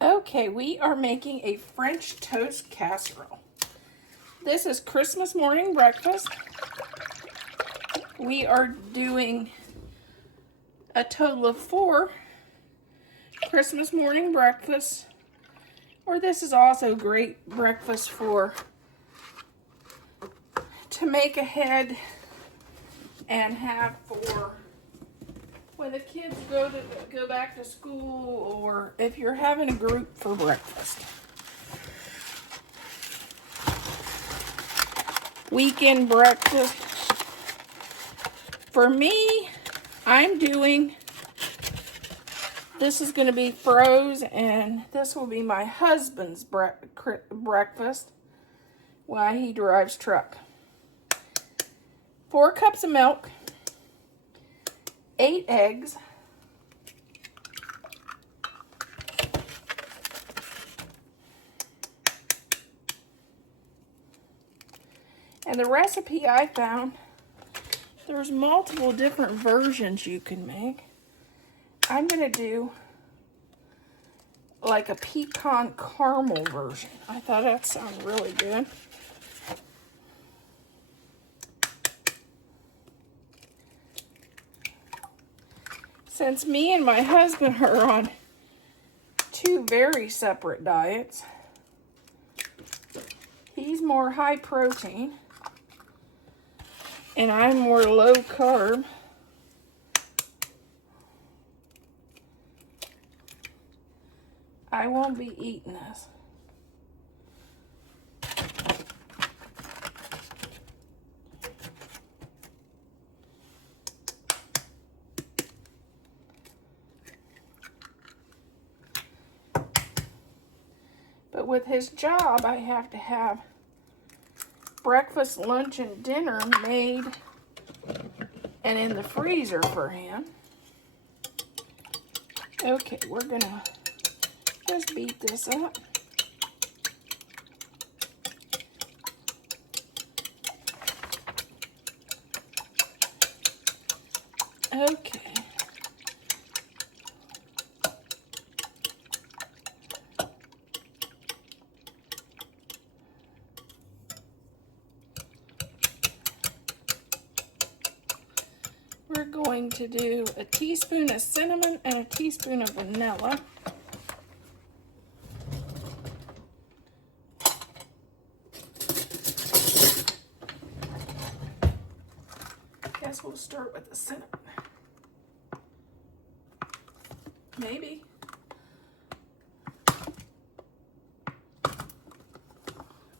Okay, we are making a French toast casserole. This is Christmas morning breakfast. We are doing a total of 4 Christmas morning breakfasts, or this is also great breakfast to make ahead and have for when the kids go back to school, or if you're having a group for breakfast. Weekend breakfast. For me, this is going to be froze, and this will be my husband's breakfast while he drives truck. 4 cups of milk, 8 eggs, and the recipe I found, there's multiple different versions you can make. I'm going to do like a pecan caramel version. I thought that sounded really good. Since me and my husband are on 2 very separate diets, he's more high protein and I'm more low carb. I won't be eating this. But with his job, I have to have breakfast, lunch, and dinner made and in the freezer for him. Okay, we're gonna just beat this up. Okay. We're going to do a teaspoon of cinnamon and a teaspoon of vanilla. Guess we'll start with the cinnamon. Maybe.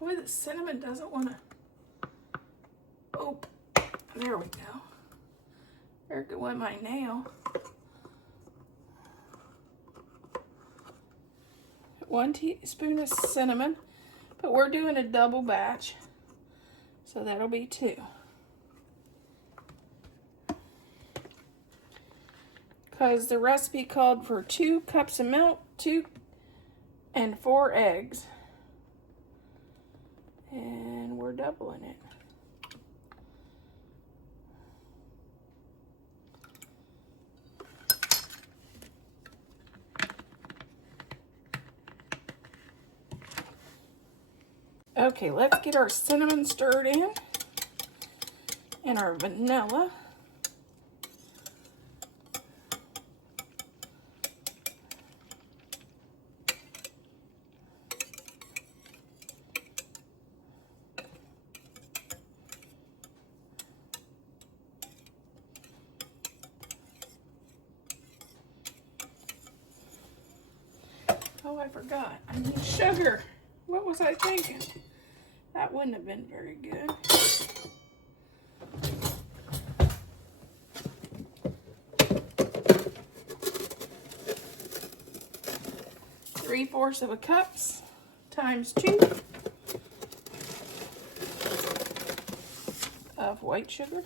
Boy, the cinnamon doesn't want to. Oh, there we go. There went my nail. 1 teaspoon of cinnamon, but we're doing a double batch, so that'll be 2. Because the recipe called for 2 cups of milk, 2 and 4 eggs, and we're doubling it. Okay, let's get our cinnamon stirred in and our vanilla. Oh, I forgot. I need sugar. What was I thinking? That wouldn't have been very good. Three-fourths of a cup times 2 of white sugar.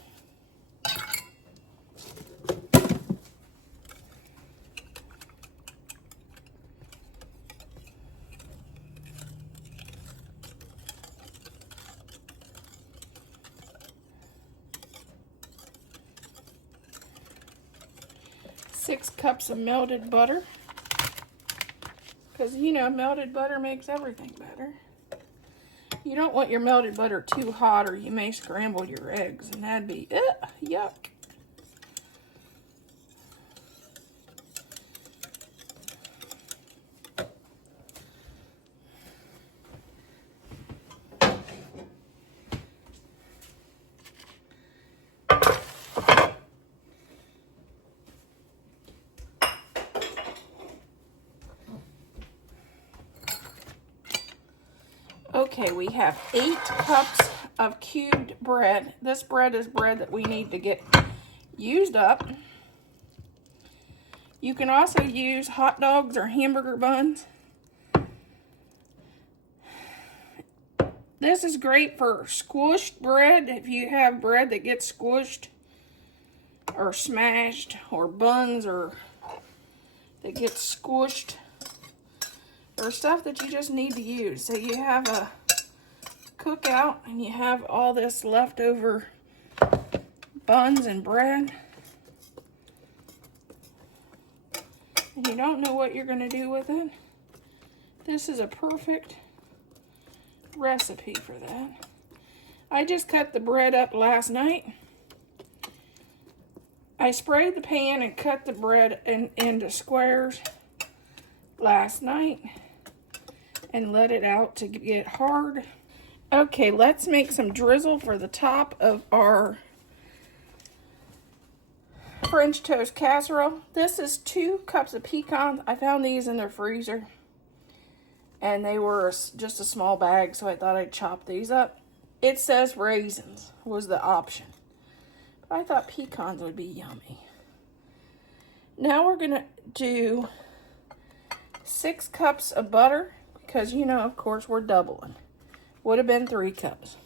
Six cups of melted butter. Because, you know, melted butter makes everything better. You don't want your melted butter too hot or you may scramble your eggs, and that'd be, yuck. Okay, we have 8 cups of cubed bread. This bread is bread that we need to get used up. You can also use hot dogs or hamburger buns. This is great for squished bread. If you have bread that gets squished or smashed, or buns or that gets squished, or stuff that you just need to use. So you have a cookout and you have all this leftover buns and bread, and you don't know what you're going to do with it. This is a perfect recipe for that. I just cut the bread up last night. I sprayed the pan and cut the bread into squares last night and let it out to get hard. Okay, let's make some drizzle for the top of our French toast casserole. This is 2 cups of pecans. I found these in their freezer, and they were just a small bag, so I thought I'd chop these up. It says raisins was the option, but I thought pecans would be yummy. Now we're gonna do 6 cups of butter, because, you know, of course, we're doubling. Would have been 3 cups.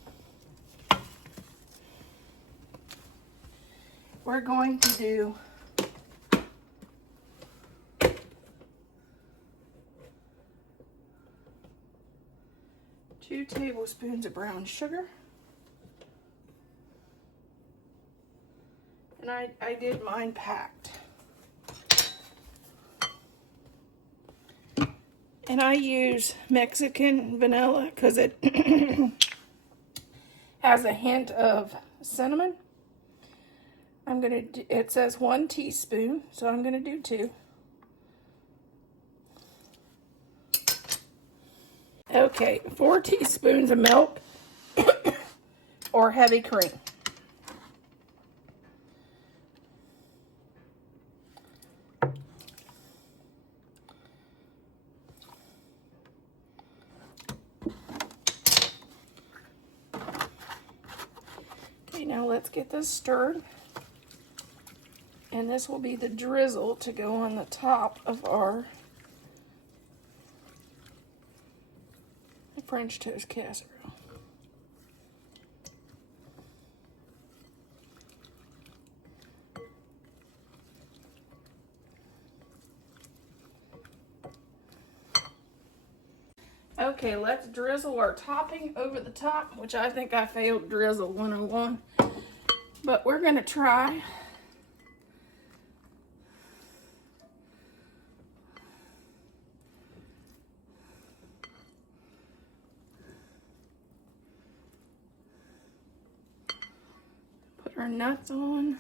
We're going to do 2 tablespoons of brown sugar. And I did mine packed. And I use Mexican vanilla because it has a hint of cinnamon. I'm gonna do, it says 1 teaspoon, so I'm gonna do 2. Okay, 4 teaspoons of milk or heavy cream. Okay, now let's get this stirred. And this will be the drizzle to go on the top of our French toast casserole. Okay, let's drizzle our topping over the top, which I think I failed drizzle 101, but we're gonna try. Put our nuts on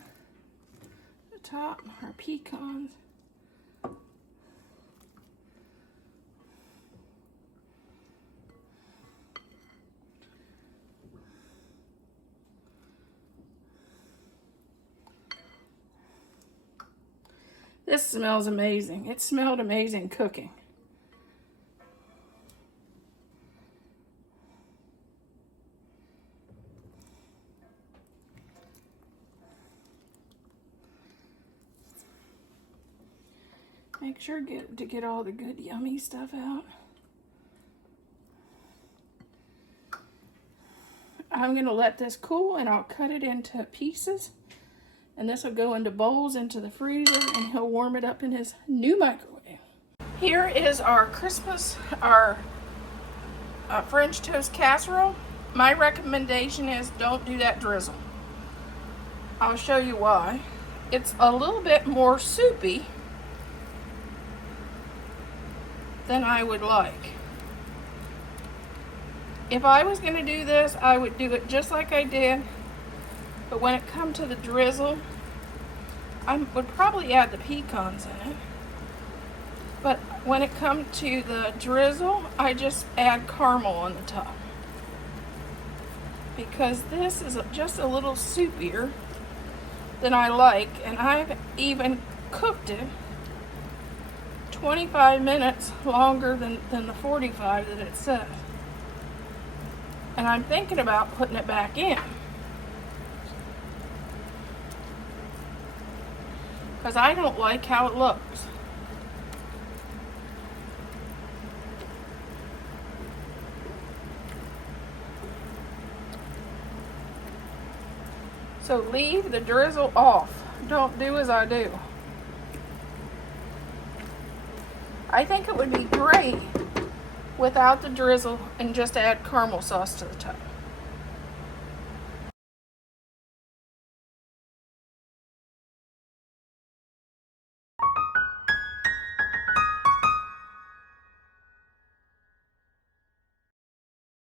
the top, our pecans. This smells amazing. It smelled amazing cooking. Make sure to get all the good yummy stuff out. I'm gonna let this cool and I'll cut it into pieces. And this will go into bowls into the freezer, and he'll warm it up in his new microwave. Here is our Christmas, our French toast casserole. My recommendation is don't do that drizzle. I'll show you why. It's a little bit more soupy than I would like. If I was going to do this, I would do it just like I did. But when it comes to the drizzle, I would probably add the pecans in it. But when it comes to the drizzle, I just add caramel on the top. Because this is just a little soupier than I like. And I've even cooked it 25 minutes longer than the 45 that it says. And I'm thinking about putting it back in. Because I don't like how it looks. So leave the drizzle off. Don't do as I do. I think it would be great without the drizzle and just add caramel sauce to the top.